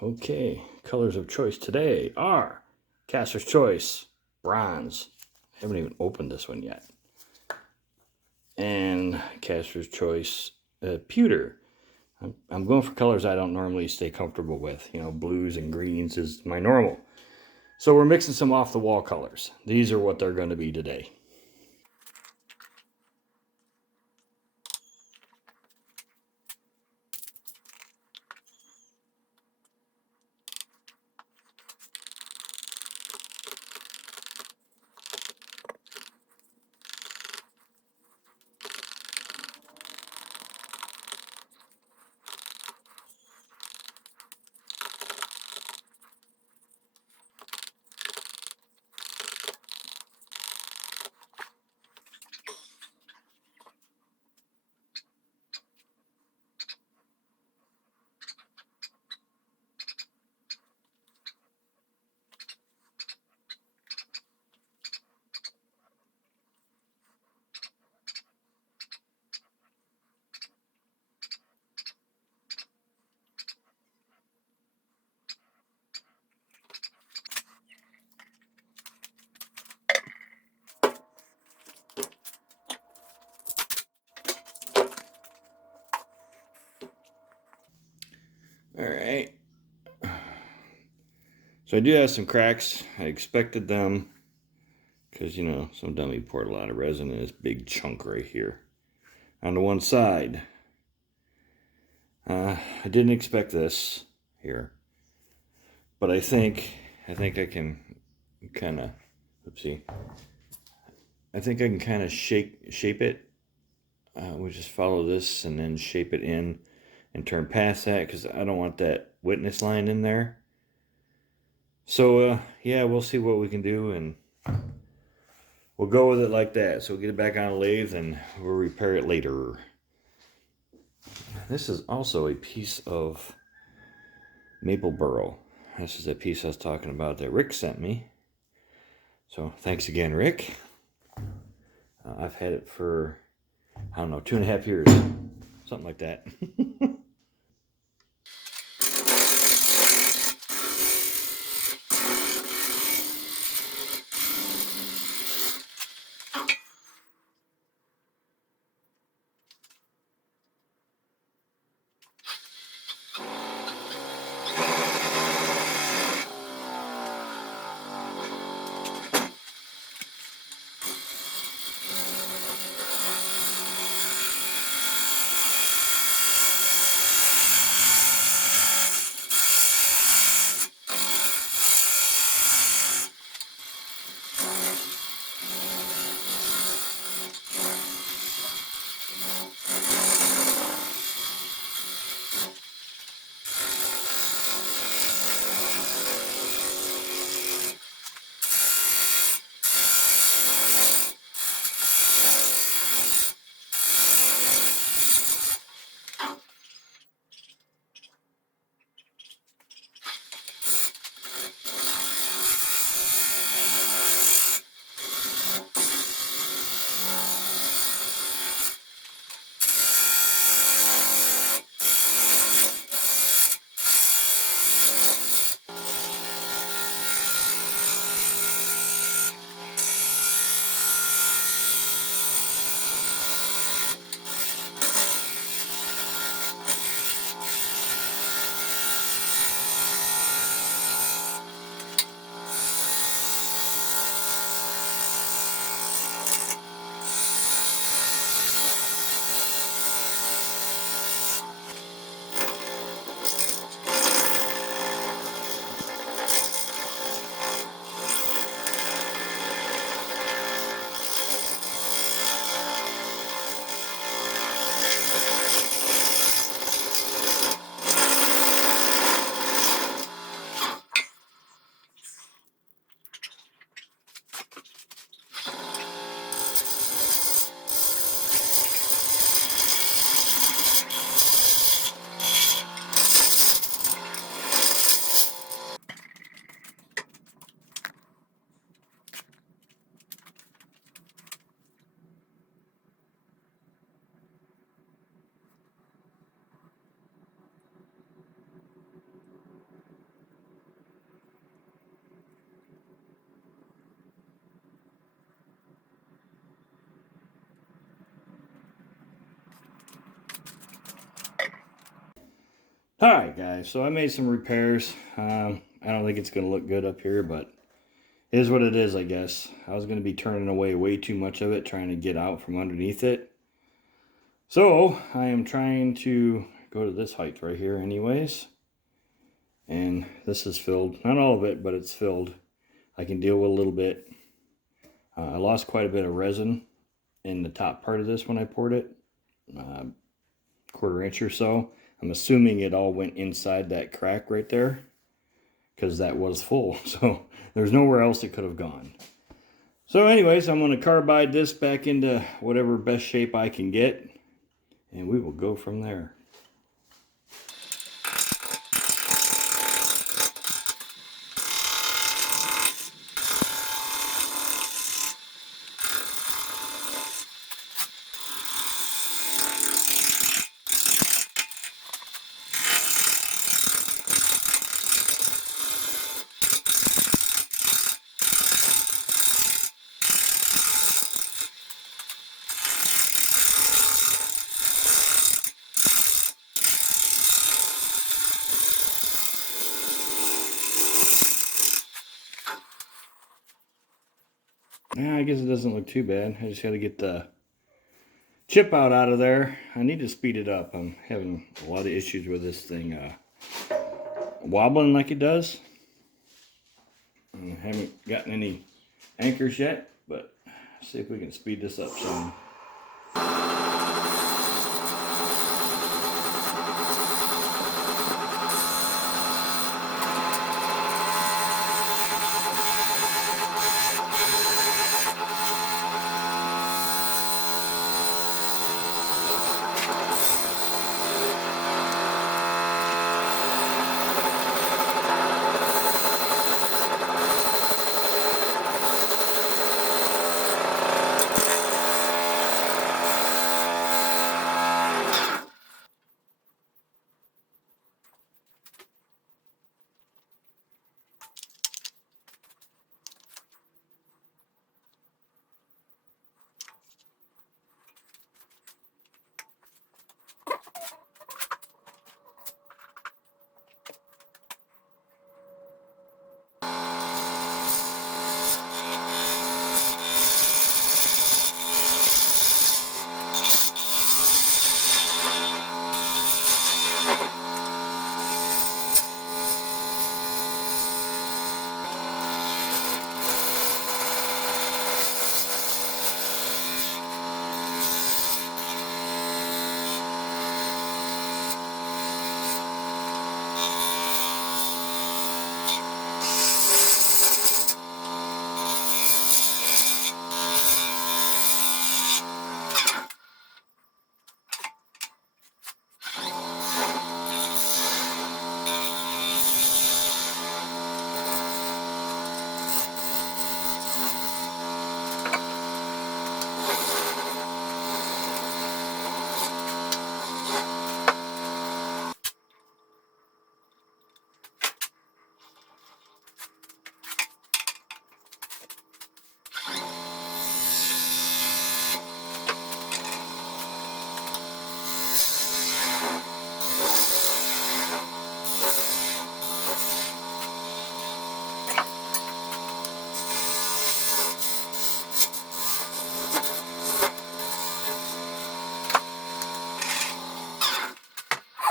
Okay, colors of choice today are Caster's Choice, Bronze. I haven't even opened this one yet. And Caster's Choice, Pewter. I'm going for colors I don't normally stay comfortable with. You know, blues and greens is my normal. So we're mixing some off-the-wall colors. These are what they're going to be today. All right. So I do have some cracks. I expected them because, you know, some dummy poured a lot of resin in this big chunk right here on the one side. I didn't expect this here, but I think I can kind of, oopsie. I think I can kind of shape it. We'll just follow this and then shape it in and turn past that because I don't want that witness line in there. So yeah, we'll see what we can do and we'll go with it like that. So we'll get it back on a lathe and we'll repair it later. This is also a piece of maple burl. This is a piece I was talking about that Rick sent me. So thanks again, Rick. I've had it for, I don't know, 2.5 years. Something like that. Alright guys, so I made some repairs. I don't think it's going to look good up here, but it is what it is, I guess. I was going to be turning away way too much of it, trying to get out from underneath it. So I am trying to go to this height right here anyways. And this is filled. Not all of it, but it's filled. I can deal with a little bit. I lost quite a bit of resin in the top part of this when I poured it. Quarter inch or so. I'm assuming it all went inside that crack right there, because that was full. So there's nowhere else it could have gone. So anyways, I'm going to carbide this back into whatever best shape I can get, and we will go from there. Yeah, I guess it doesn't look too bad. I just got to get the chip out of there. I need to speed it up. I'm having a lot of issues with this thing wobbling like it does. I haven't gotten any anchors yet, but see if we can speed this up some.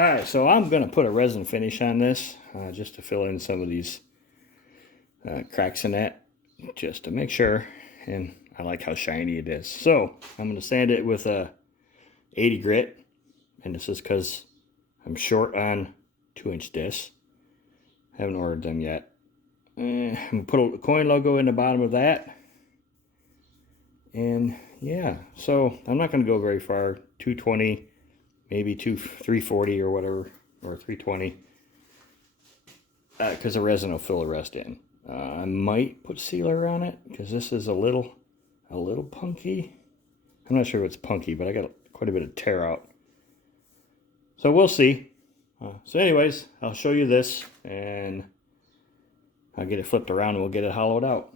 Alright, so I'm going to put a resin finish on this just to fill in some of these cracks in that, just to make sure. And I like how shiny it is. So I'm going to sand it with a 80 grit, and this is because I'm short on 2-inch discs. Haven't ordered them yet. I'm going to put a coin logo in the bottom of that. And yeah, so I'm not going to go very far. 220, maybe 340 or whatever, or 320, because the resin will fill the rest in. I might put sealer on it because this is a little punky. I'm not sure if it's punky, but I got quite a bit of tear out. So we'll see. So anyways, I'll show you this, and I'll get it flipped around and we'll get it hollowed out.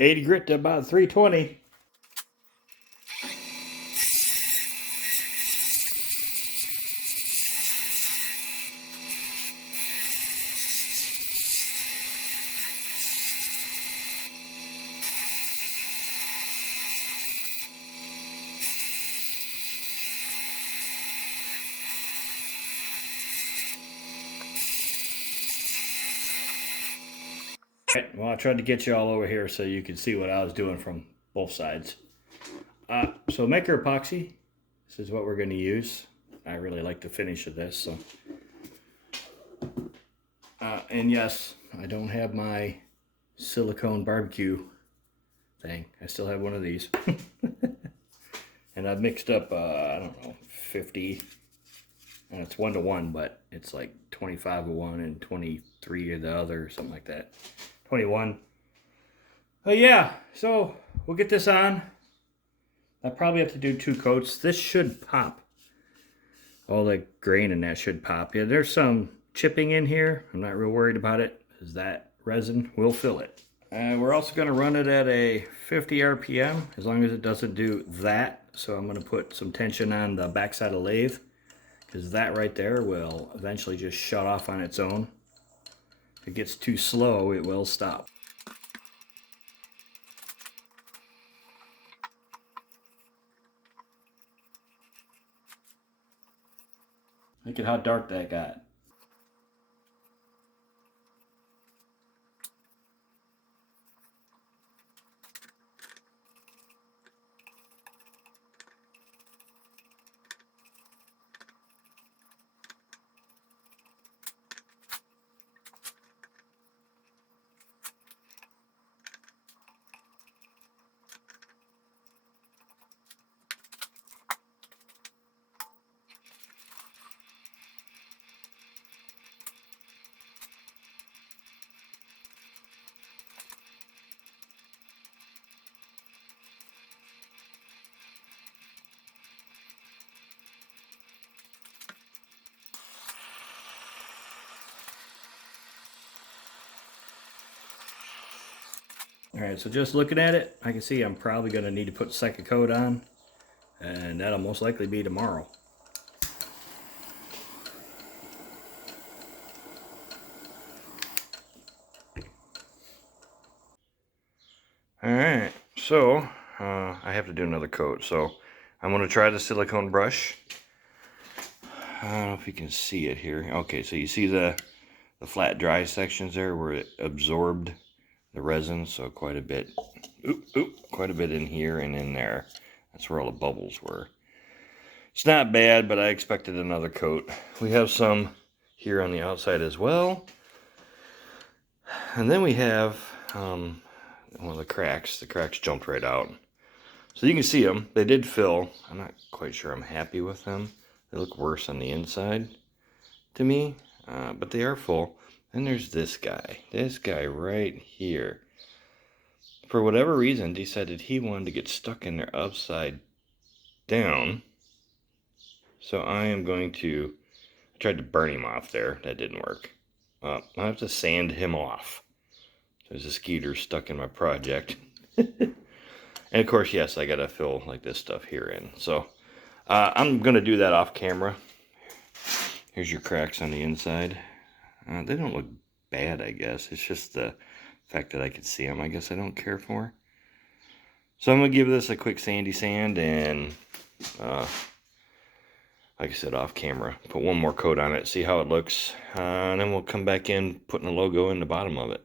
80 grit to about 320. Right, well, I tried to get you all over here so you could see what I was doing from both sides. So Mica epoxy, this is what we're going to use. I really like the finish of this. So, and yes, I don't have my silicone barbecue thing. I still have one of these. And I've mixed up, I don't know, 50. And it's 1-to-1, but it's like 25 of one and 23 of the other, something like that. 21. Oh yeah, so we'll get this on. I probably have to do 2 coats. This should pop. All the grain in that should pop. Yeah, there's some chipping in here. I'm not real worried about it, because that resin will fill it. We're also going to run it at a 50 RPM, as long as it doesn't do that. So I'm going to put some tension on the backside of the lathe, because that right there will eventually just shut off on its own. If it gets too slow, it will stop. Look at how dark that got. Alright, so just looking at it, I can see I'm probably going to need to put second coat on, and that'll most likely be tomorrow. Alright, so I have to do another coat, so I'm going to try the silicone brush. I don't know if you can see it here. Okay, so you see the flat dry sections there where it absorbed the resin, so quite a bit, quite a bit in here and in there. That's where all the bubbles were. It's not bad, but I expected another coat. We have some here on the outside as well. And then we have one of the cracks. The cracks jumped right out. So you can see them. They did fill. I'm not quite sure I'm happy with them. They look worse on the inside to me, but they are full. And there's this guy right here. For whatever reason, decided he wanted to get stuck in there upside down. So I am going to, I tried to burn him off there. That didn't work. I have to sand him off. There's a skeeter stuck in my project. And of course, yes, I gotta fill like this stuff here in. So I'm gonna do that off camera. Here's your cracks on the inside. They don't look bad, I guess. It's just the fact that I can see them, I guess I don't care for. So I'm gonna give this a quick sandy sand and like I said, off camera, put one more coat on it, see how it looks, and then we'll come back in putting a logo in the bottom of it.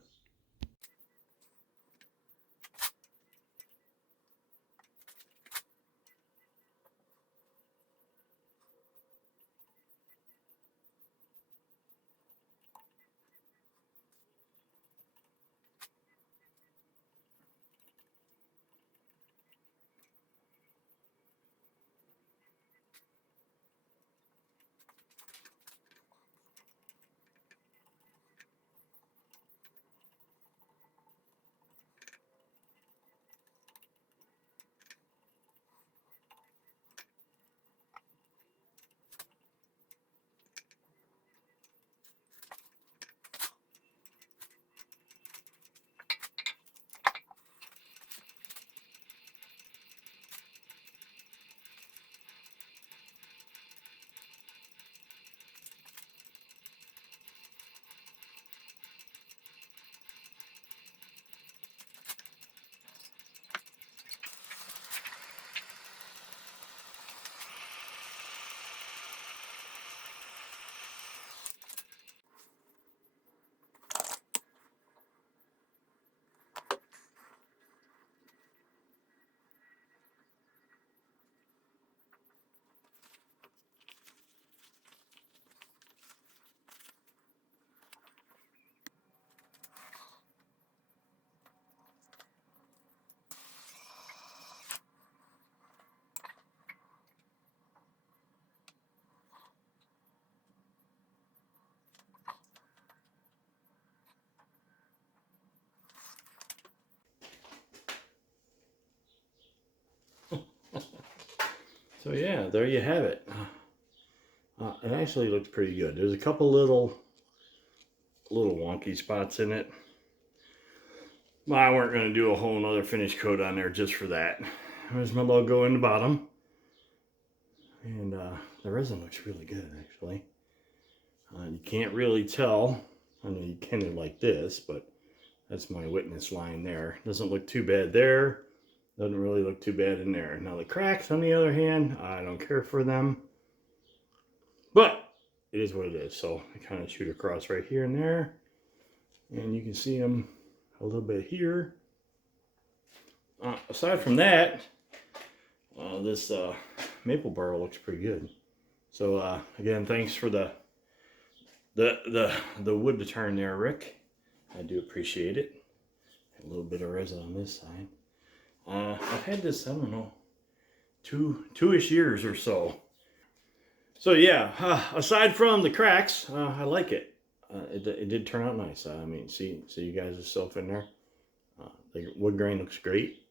So yeah, there you have it. It actually looks pretty good. There's a couple little wonky spots in it. Well, I weren't going to do a whole nother finish coat on there just for that. There's my logo in the bottom. And the resin looks really good, actually. You can't really tell. I mean, you kind of like this, but that's my witness line there. Doesn't look too bad there. Doesn't really look too bad in there. Now the cracks, on the other hand, I don't care for them. But it is what it is. So I kind of shoot across right here and there. And you can see them a little bit here. Aside from that, this maple barrel looks pretty good. So again, thanks for the wood to turn there, Rick. I do appreciate it. A little bit of resin on this side. I've had this, I don't know, two-ish years or so. So yeah, aside from the cracks, I like it. It did turn out nice. I mean, see you guys yourself in there. The wood grain looks great.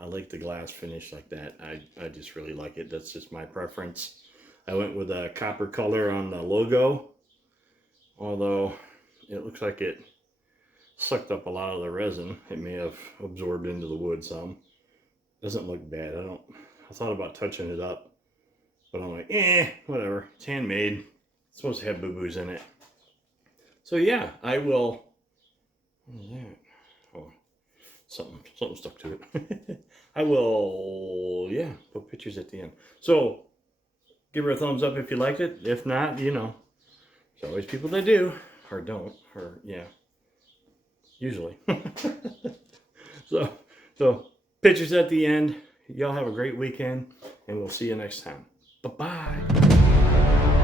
I like the glass finish like that. I just really like it. That's just my preference. I went with a copper color on the logo, although it looks like it sucked up a lot of the resin. It may have absorbed into the wood some. Doesn't look bad. I thought about touching it up, but I'm like, whatever. It's handmade. It's supposed to have boo-boos in it. So yeah, I will. What is that? Oh, something stuck to it. I will, yeah, put pictures at the end. So give her a thumbs up if you liked it. If not, you know, there's always people that do or don't, or yeah, usually. So pictures at the end. Y'all have a great weekend, and we'll see you next time. Bye-bye.